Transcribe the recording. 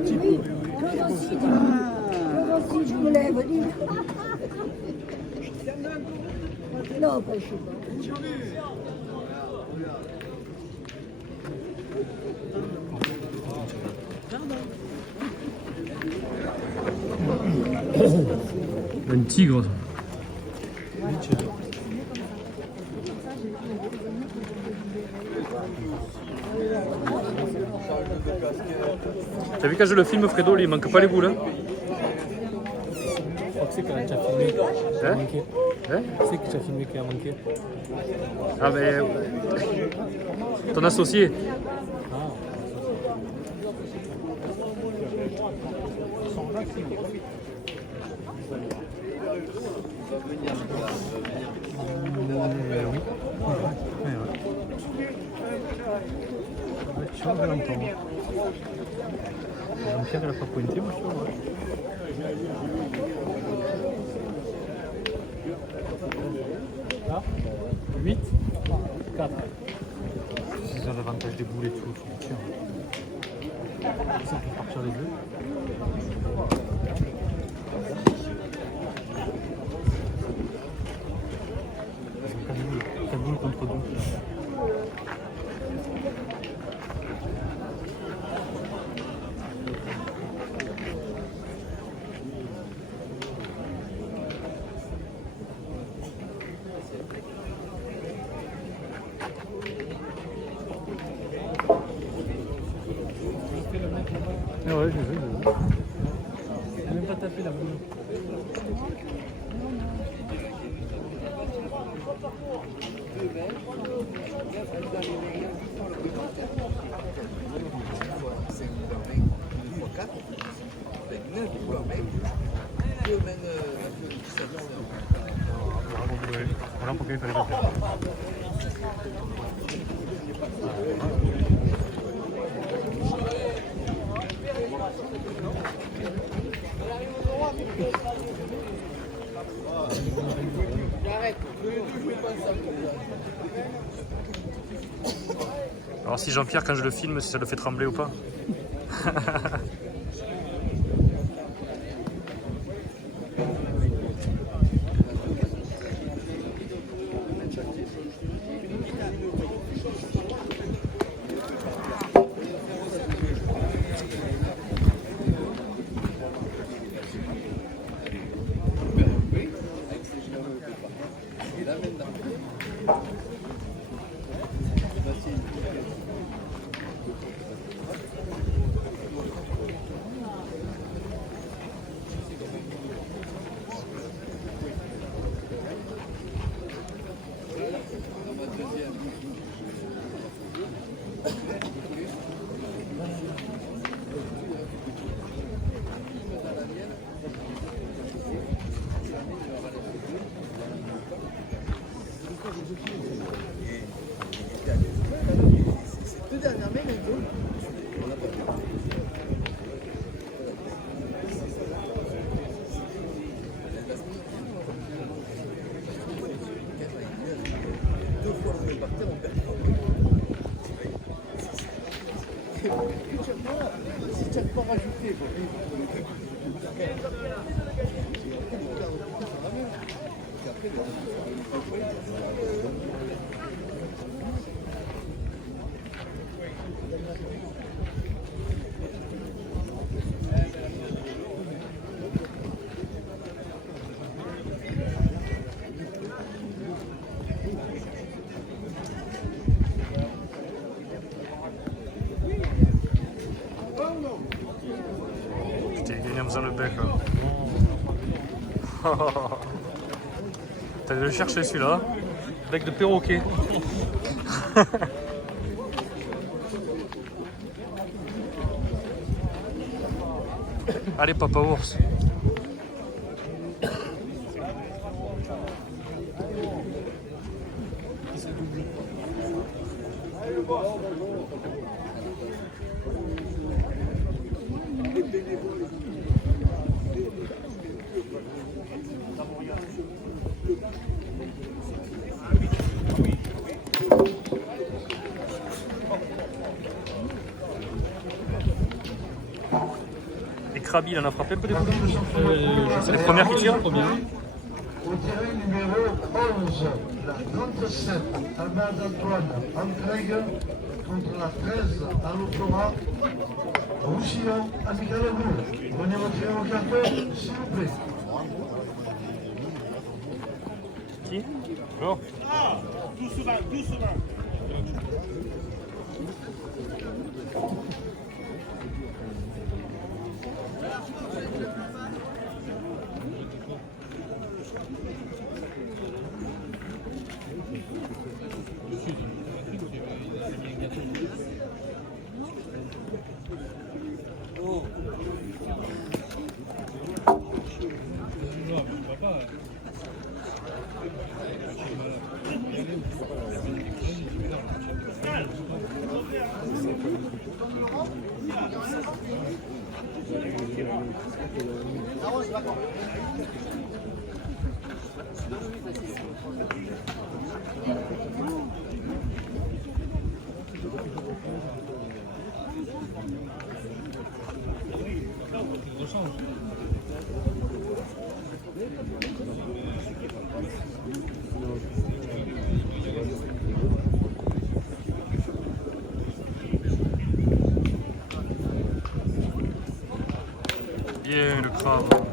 petit peu. Je me lève, dis. Non, pas chaud. Un tigre. T'as vu quand je le filme, Fredo, il manque pas les boules. Hein? Je crois que c'est quand tu as filmé qu'il a manqué. Hein? C'est que tu as filmé qu'il a manqué. Ah mais... Ton associé. Tu vois, longtemps. Jean-Pierre, il n'a pas pointé, moi, je vois. Là, 8, 4. Ils ont l'avantage des boules et tout. Tiens. Ça peut partir les deux. Ils ont 4 boules contre 2. Ah ouais, j'ai vu. Il n'a même pas tapé la boule. Voilà pourquoi il fallait pas faire. Alors si Jean-Pierre, quand je le filme, si ça le fait trembler ou pas. Si tu n'as pas rajouté, Putain, il gagne en faisant le bec. T'as dû le chercher celui-là. Bec de perroquet. Allez, papa ours. Krabi, il en a frappé un peu des boules. C'est les premières qui tirent. Première. Au terrain numéro 11, la 37, Ahmad Antoine Antreg contre la 13, Alotora Roussillon, Amical Boule. Venez retirer vos cartons, s'il vous plaît. Qui Alors Doucement, doucement. Bien le crabe.